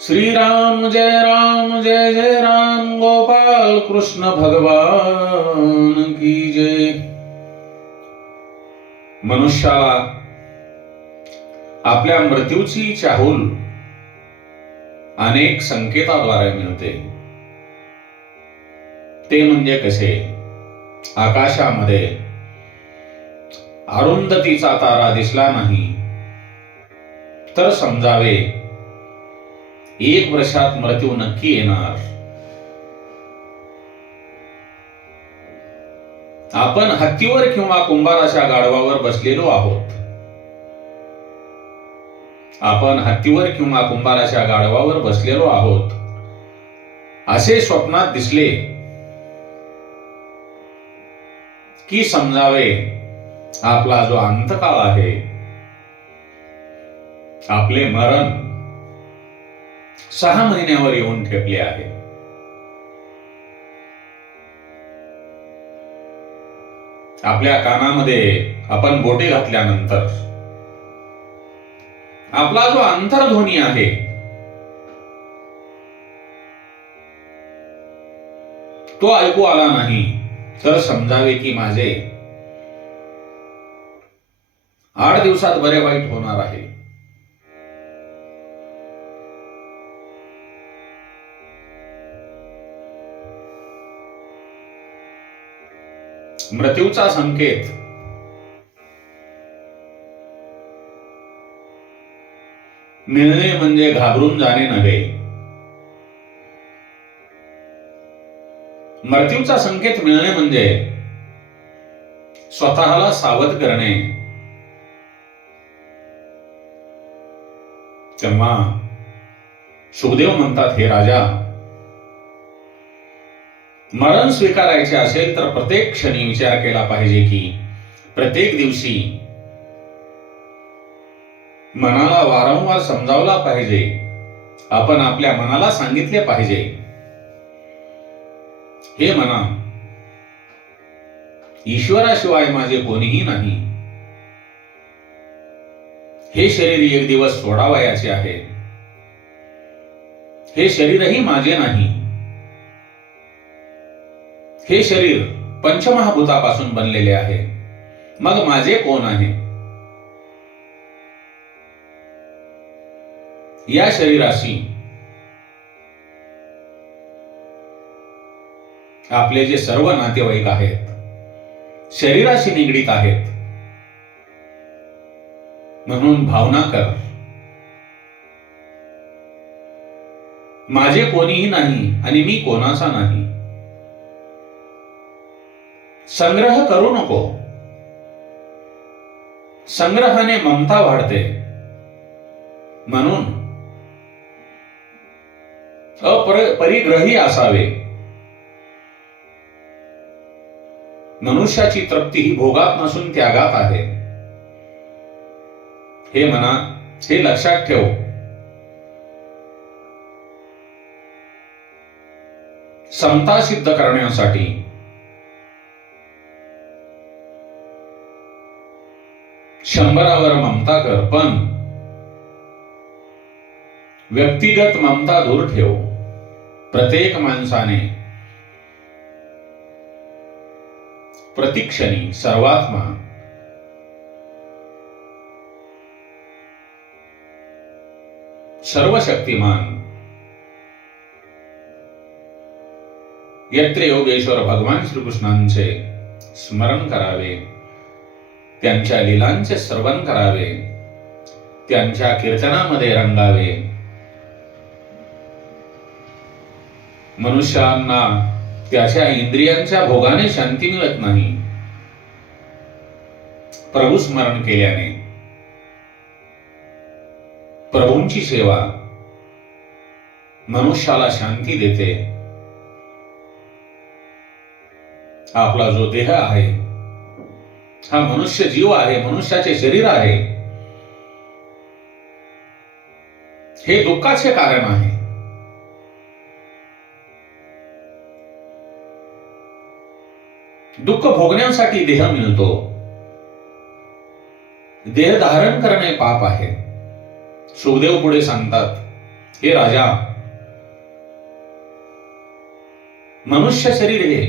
श्रीराम जय जय राम, गोपाल कृष्ण भगवान की जय. मनुष्याला आपल्या मृत्यूची चाहूल अनेक संकेताद्वारे मिळते. ते म्हणजे कसे? आकाशामध्ये अरुंधतीचा तारा दिसला नाही तर समजावे 1 वर्षात मृत्यू नक्की येणार. आपण हत्तीवर किंवा कुंभाराच्या गाढवावर बसलेलो आहोत. आपण हत्तीवर किंवा कुंभाराच्या गाढवावर बसलेलो आहोत असे स्वप्नात दिसले की समजावे आपला जो अंतकाळ आहे, आपले मरण 6 महिन्यावर येऊन ठेपले आहे. आपल्या कानामध्ये आपण बोटे घातल्यानंतर आपला जो अंतर्ध्वनी आहे तो ऐकू आला नाही तर समजावे की माझे 8 दिवसात बरे वाईट होणार आहे. मृत्यूचा संकेत मिळणे म्हणजे घाबरून जाणे नव्हे. मृत्यूचा संकेत मिळणे म्हणजे स्वतःला सावध करणे. तेव्हा सुखदेव म्हणतात, हे राजा, मरण स्वीकारायचे असेल तर प्रत्येक क्षणी विचार केला पाहिजे की प्रत्येक दिवशी मनाला वारंवार समजावला पाहिजे. आपण आपल्या मनाला सांगितले पाहिजे, हे मना, ईश्वराशिवाय माझे कोणीही नाही. हे शरीर एक दिवस सोडावयाचे आहे. हे शरीरही माझे नाही. हे शरीर पंचमहाभूतापासून बनलेले आहे. मग माझे कोण आहे? या शरीराशी आपले जे सर्व नातेवाईक आहेत शरीराशी निगडीत आहेत. म्हणून भावना कर, माझे कोणीही नाही आणि मी कोणाचा नाही. संग्रह करू नको. संग्रहाने ममता वाढते. म्हणून अपरिग्रही असावे. मनुष्याची तृप्ती ही भोगात नसून त्यागात आहे. हे मना, हे लक्षात ठेव. समता सिद्ध करण्यासाठी शंभरावर ममता कर, पण व्यक्तिगत ममता दूर ठेव. प्रत्येक माणसाने प्रतिक्षणी सर्वात्मा सर्वशक्तिमान यत्र योगेश्वर भगवान श्रीकृष्णांचे स्मरण करावे. त्यांच्या लीलांचे श्रवण करावे. त्यांच्या कीर्तनामध्ये रंगावे. मनुष्यांना त्याच्या इंद्रियांच्या भोगाने शांती मिळत नाही. प्रभू स्मरण केल्याने, प्रभूंची सेवा मनुष्याला शांती देते. आपला जो देह आहे हा मनुष्य जीव आहे, मनुष्याचे शरीर आहे. हे दुःखाचे कारण आहे. दुःख भोगण्यासाठी देह मिळतो. देह धारण करणे पाप आहे. सुखदेव पुढे सांगतात, हे राजा, मनुष्य शरीर हे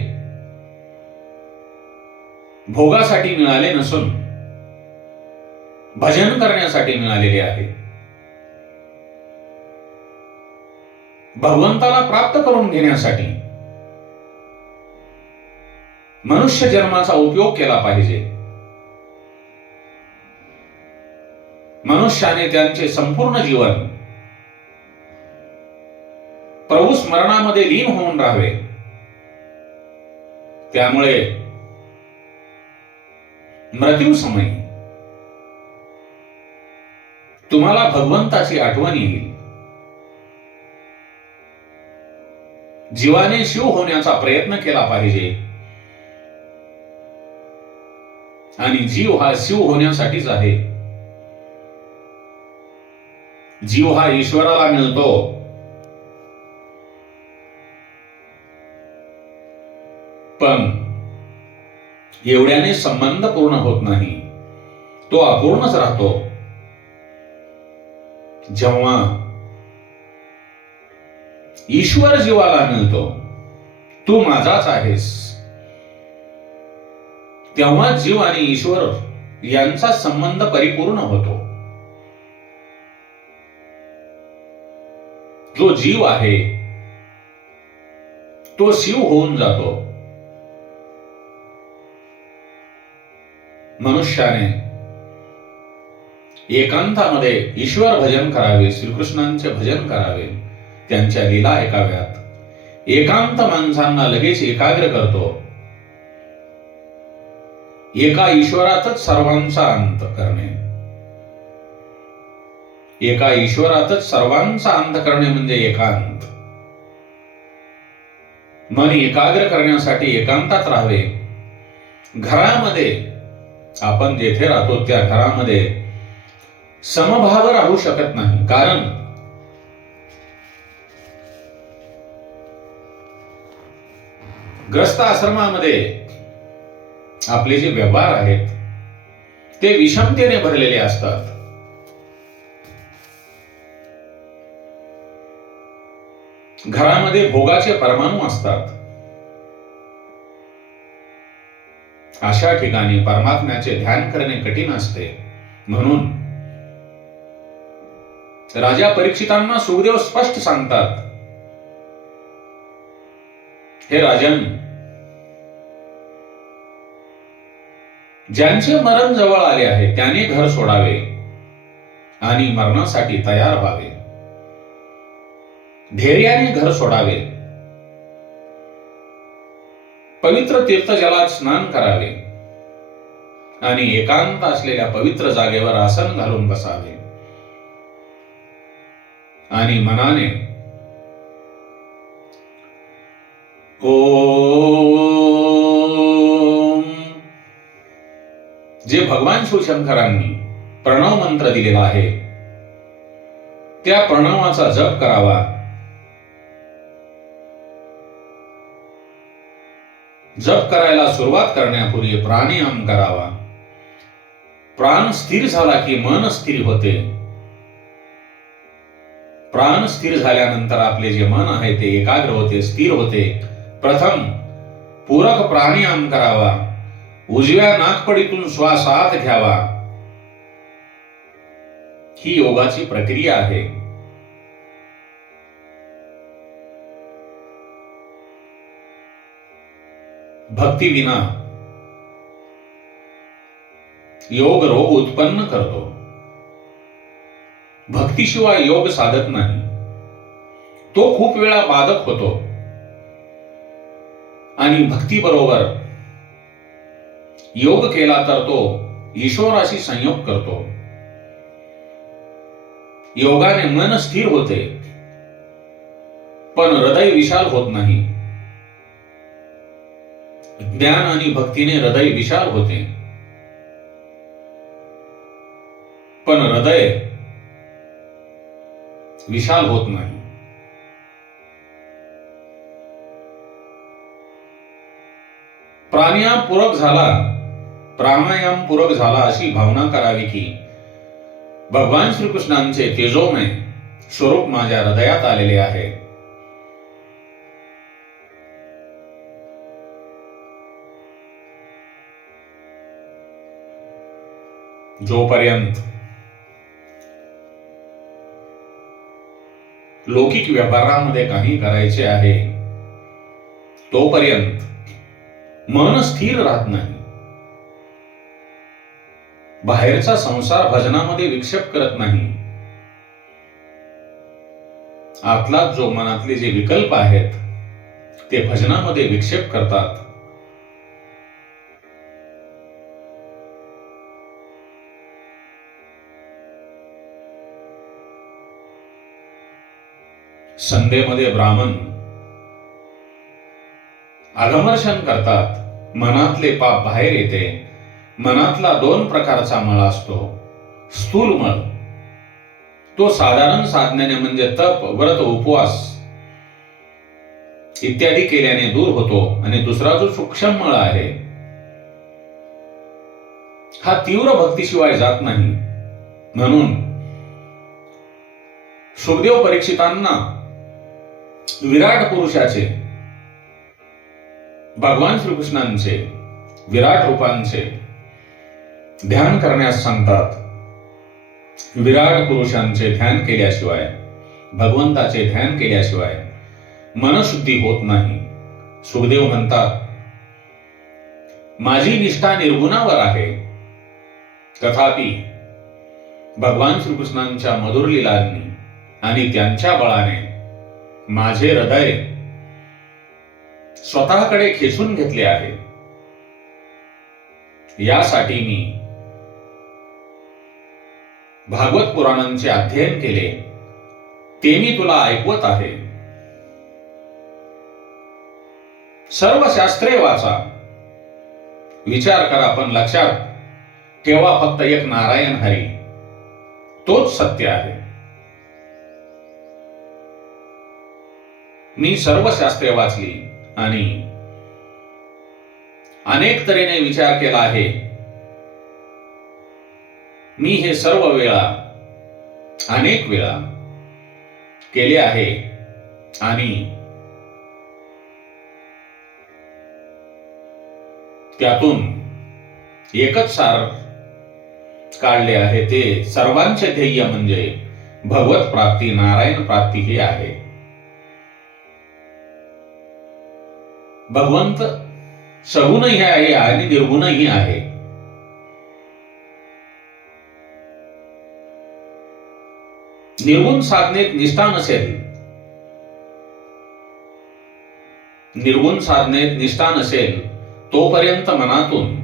भोगासाठी मिळाले नसून भजन करण्यासाठी मिळालेले आहे. भगवंताला प्राप्त करून घेण्यासाठी मनुष्य जन्माचा उपयोग केला पाहिजे. मनुष्याने त्यांचे संपूर्ण जीवन प्रभू स्मरणामध्ये लीन होऊन राहावे. त्यामुळे मृत्यू समयी तुम्हाला भगवंताची आठवण येईल. जीवाने शिव होण्याचा प्रयत्न केला पाहिजे आणि जीव हा शिव होण्यासाठीच आहे. जीव हा ईश्वराला मिळतो. पण एवढ्याने संबंध पूर्ण होत नाही, तो अपूर्णच राहतो. जेव्हा ईश्वर जीवाला मिळतो, तू माझाच आहेस, तेव्हा जीव आणि ईश्वर यांचा संबंध परिपूर्ण होतो. जो जीव आहे तो शिव होऊन जातो. मनुष्याने एकांतामध्ये ईश्वर भजन करावे, श्रीकृष्णांचे भजन करावे, त्यांच्या लीला ऐकाव्यात. एकांत माणसांना लगेच एकाग्र करतो. एका ईश्वरातच सर्वांचा अंत करणे. एका ईश्वरातच सर्वांचा अंत करणे म्हणजे एकांत. मन एकाग्र करण्यासाठी एकांतात राहावे. घरामध्ये आपण जेथे राहतो त्या घरामध्ये समभाव राहू शकत नाही. कारण ग्रस्त आश्रमामध्ये आपले जे व्यवहार आहेत ते विषमतेने भरलेले असतात. घरामध्ये भोगाचे परमाणू असतात. अशा ठिकाणी परमात्म्याचे ध्यान करणे कठीण असते. म्हणून राजा परीक्षितांना सुखदेव स्पष्ट सांगतात, हे राजन, ज्यांचे मरण जवळ आले आहे त्याने घर सोडावे आणि मरणासाठी तयार व्हावे. धैर्याने घर सोडावे. पवित्र तीर्थजलात स्नान करावे आणि एकांत असलेल्या पवित्र जागेवर आसन घालून बसावे आणि मनाने ओम, जे भगवान शिवशंकरांनी प्रणव मंत्र दिलेला आहे त्या प्रणवाचा जप करावा. जप करायला सुरुवात करण्यापूर्वी प्राणायाम करावा. प्राण स्थिर झाला की मन स्थिर होते. प्राण स्थिर झाल्यानंतर आपले जे मन आहे ते एकाग्र होते, स्थिर होते. प्रथम पूरक प्राणायाम करावा. उजव्या नाकपडीतून श्वास आत घ्यावा. ही योगाची प्रक्रिया आहे. भक्ती विना योग रोग उत्पन्न करतो. भक्तीशिवाय योग साधत नाही. तो खूप वेळा बाधक होतो आणि भक्ती बरोबर योग केला तर तो ईश्वराशी संयोग करतो. योगाने मन स्थिर होते पण हृदय विशाल होत नाही. ज्ञान आणि भक्तीने हृदय विशाल होते पण हृदय विशाल होत नाही. प्राणायाम पूरक झाला अशी भावना करावी की भगवान श्रीकृष्णांचे तेजोमय स्वरूप माझ्या हृदयात आलेले आहे. जोपर्यंत लौकिक व्यवहारामध्ये काही करायचे आहे तोपर्यंत मन स्थिर राहत नाही. बाहेरचा संसार भजनामध्ये विक्षेप करत नाही. आतला जो मनातले जे विकल्प आहेत ते भजनामध्ये विक्षेप करतात. संध्येमध्ये ब्राह्मण अगमर्शन करतात. मनातले पाप बाहेर येते. मनातला 2 प्रकारचा मळ असतो. स्थूल मळ तो साधारण साधनेने म्हणजे तप, व्रत, उपवास इत्यादी केल्याने दूर होतो. आणि दुसरा जो सूक्ष्म मळ आहे हा तीव्र भक्तीशिवाय जात नाही. म्हणून सुखदेव परीक्षितांना विराट पुरुषाचे, भगवान श्रीकृष्णांचे विराट रूपांचे ध्यान करण्यास सांगतात. विराट पुरुषांचे ध्यान केल्याशिवाय, भगवंताचे ध्यान केल्याशिवाय मनशुद्धी होत नाही. सुखदेव म्हणतात, माझी निष्ठा निर्गुणावर आहे, तथापि भगवान श्रीकृष्णांच्या मधुर लीलांनी आणि त्यांच्या बळाने माझे हृदय स्वतःकडे खेचून घेतले आहे. यासाठी मी भागवत पुराणांचे अध्ययन केले, ते मी तुला ऐकवत आहे. सर्व शास्त्रे वाचा, विचार करा, पण लक्षात ठेवा फक्त एक नारायण हरी, तोच सत्य आहे. मी सर्व शास्त्रे वाचली आणि अनेक तऱ्हेने विचार केला आहे. मी हे सर्व वेळा, अनेक वेळा केले आहे आणि त्यातून एकच सार काढले आहे. ते सर्वांचे ध्येय म्हणजे भगवत प्राप्ती, नारायण प्राप्ती हे आहे. भगवंत सगुणही आहे आणि निर्गुणही आहे. निर्गुण साधनेत निष्ठा नसेल, निर्गुण साधनेत निष्ठा नसेल तोपर्यंत मनातून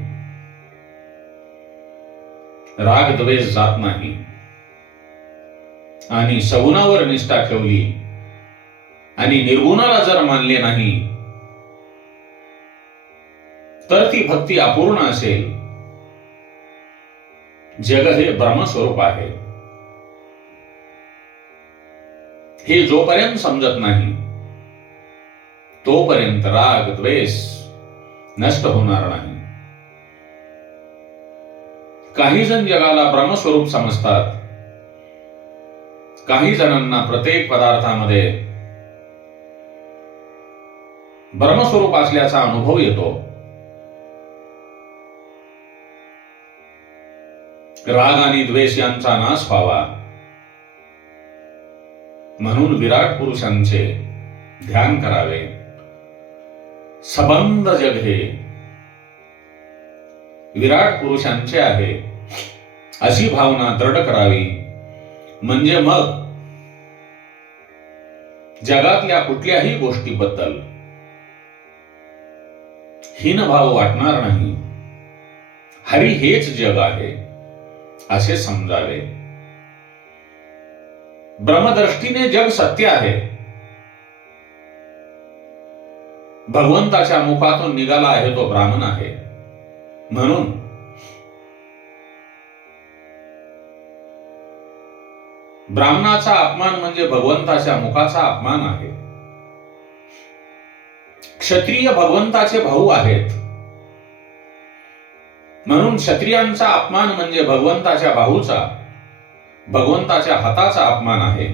राग द्वेष जात नाही. आणि सगुणावर निष्ठा ठेवली आणि निर्गुणाला जर मानले नाही तर ती भक्ती अपूर्ण असेल. जग हे ब्रह्मस्वरूप आहे हे जोपर्यंत समजत नाही तोपर्यंत राग द्वेष नष्ट होणार नाही. काही जण जगाला ब्रह्मस्वरूप समजतात. काही जणांना प्रत्येक पदार्थामध्ये ब्रह्मस्वरूप असल्याचा अनुभव येतो. राग आणि द्वेष यांचा नाश व्हावा म्हणून विराट पुरुषांचे ध्यान करावे. सबंध जग हे विराट पुरुषांचे आहे अशी भावना दृढ करावी. म्हणजे मग जगातल्या कुठल्याही गोष्टीबद्दल हीनभाव वाटणार नाही. हरी हेच जग आहे असे समजावे. ब्रह्मदृष्टीने जग सत्य आहे. भगवंताच्या मुखातून निघाला आहे तो ब्राह्मण आहे. म्हणून ब्राह्मणाचा अपमान म्हणजे भगवंताच्या मुखाचा अपमान आहे. क्षत्रिय भगवंताचे भाऊ आहेत म्हणून क्षत्रियांचा अपमान म्हणजे भगवंताच्या भाऊचा, भगवंताच्या हाताचा अपमान आहे.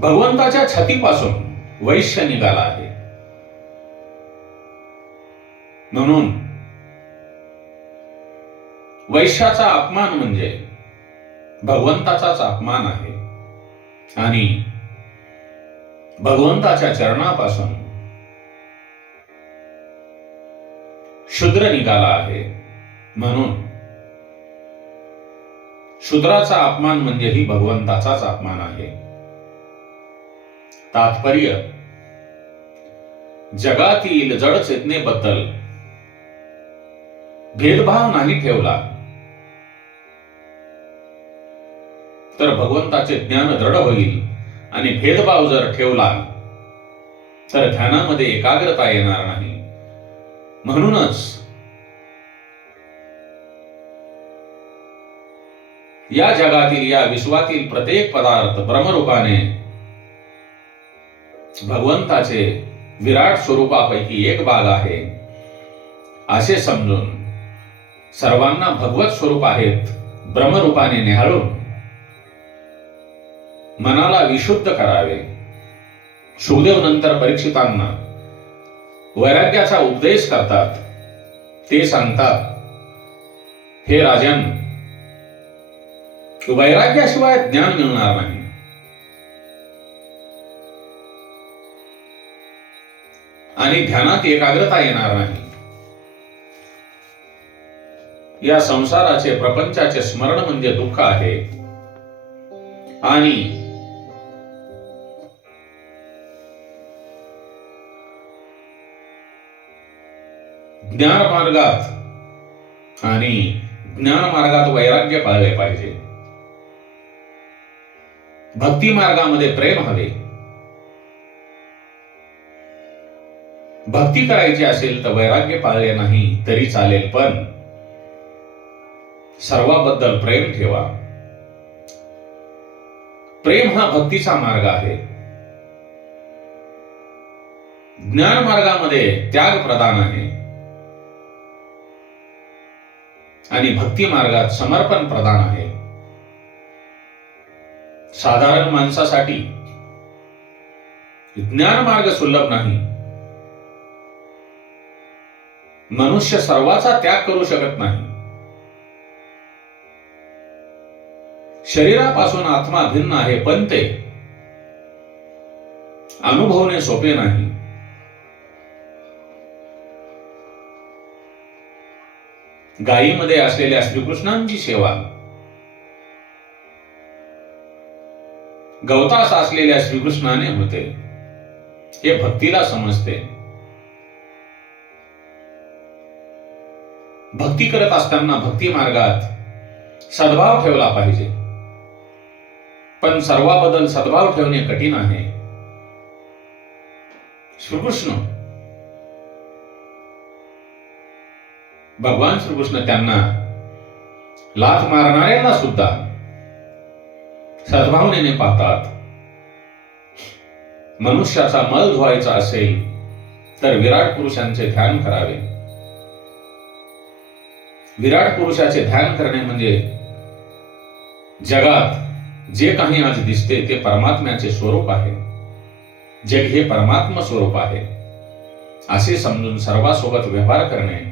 भगवंताच्या छातीपासून वैश्य निघाला आहे. म्हणून वैश्याचा अपमान म्हणजे भगवंताचाच अपमान आहे. आणि भगवंताच्या चरणापासून शूद्र निघाला आहे. म्हणून शूद्राचा अपमान म्हणजेही भगवंताचाच अपमान आहे. तात्पर्य, जगातील जड चेतनेबद्दल भेदभाव नाही ठेवला तर भगवंताचे ज्ञान दृढ होईल. आणि भेदभाव जर ठेवला तर ध्यानामध्ये एकाग्रता येणार नाही. म्हणूनच या जगातील, या विश्वातील प्रत्येक पदार्थ ब्रह्मरूपाने भगवंताचे विराट स्वरूपापैकी एक भाग आहे असे समजून सर्वांना भगवत स्वरूप आहेत ब्रह्मरूपाने निहाळून मनाला विशुद्ध करावे. सुखदेव नंतर परीक्षितांना वैराग्याचा उपदेश करतात. ते सांगतात, हे राजन, वैराग्याशिवाय ज्ञान मिळणार नाही. आणि ध्यानात एकाग्रता येणार नाही. या संसाराचे, प्रपंचाचे स्मरण म्हणजे दुःख आहे. आणि ज्ञान मार्गात वैराग्य पाळले पाहिजे. भक्ती मार्गामध्ये प्रेम हवे. भक्ती करायची असेल तर वैराग्य पाळले नाही तरी चालेल, पण सर्वाबद्दल प्रेम ठेवा. प्रेम हा भक्तीचा मार्ग आहे. ज्ञान मार्गामध्ये त्याग प्रधान आहे आणि भक्ती मार्गात समर्पण प्रधान आहे. साधारण माणसासाठी ज्ञान मार्ग सुलभ नाही. मनुष्य सर्वाचा त्याग करू शकत नाही. शरीरापासून आत्मा भिन्न आहे, पण ते अनुभवणे सोपे नाही. गायीमध्ये असलेल्या श्रीकृष्णांची सेवा गवतास असलेल्या श्रीकृष्णाने होते, हे भक्तीला समजते. भक्ती करत असताना भक्ती मार्गात सद्भाव ठेवला पाहिजे. पण सर्वाबद्दल सद्भाव ठेवणे कठीण आहे. श्रीकृष्ण, भगवान श्रीकृष्ण त्यांना लाथ मारणाऱ्यांना सुद्धा सद्भावनेने पाहतात. मनुष्याचा मल धुवायचा असेल तर विराट पुरुषांचे ध्यान करावे. विराट पुरुषाचे ध्यान करणे म्हणजे जगात जे काही आज दिसते ते परमात्म्याचे स्वरूप आहे. जग हे परमात्मा स्वरूप आहे असे समजून सर्वांसोबत व्यवहार करणे.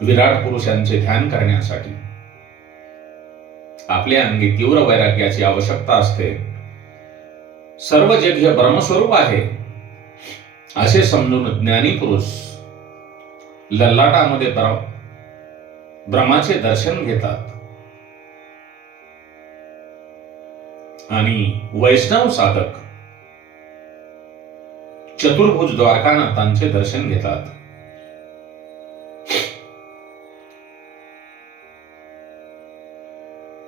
विराट पुरुषांचे ध्यान करण्यासाठी आपल्या अंगी तीव्र वैराग्याची आवश्यकता असते. सर्व जग हे ब्रह्मस्वरूप आहे असे समजून ज्ञानी पुरुष ललाटामध्ये ब्रह्माचे दर्शन घेतात आणि वैष्णव साधक चतुर्भुज द्वारकानाथांचे दर्शन घेतात.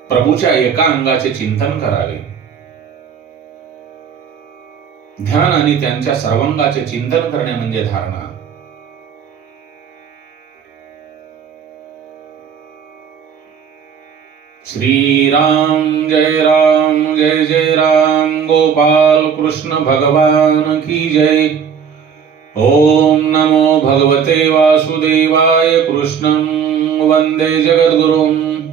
प्रभूच्या एका अंगाचे चिंतन करावे. ध्यान आणि त्यांच्या सर्वांगाचे चिंतन करणे म्हणजे धारणा. श्री राम जय जय राम. गोपाल कृष्ण भगवान की जय. ओम नमो भगवते वासुदेवाय. कृष्णं वंदे जगद्गुरुम्.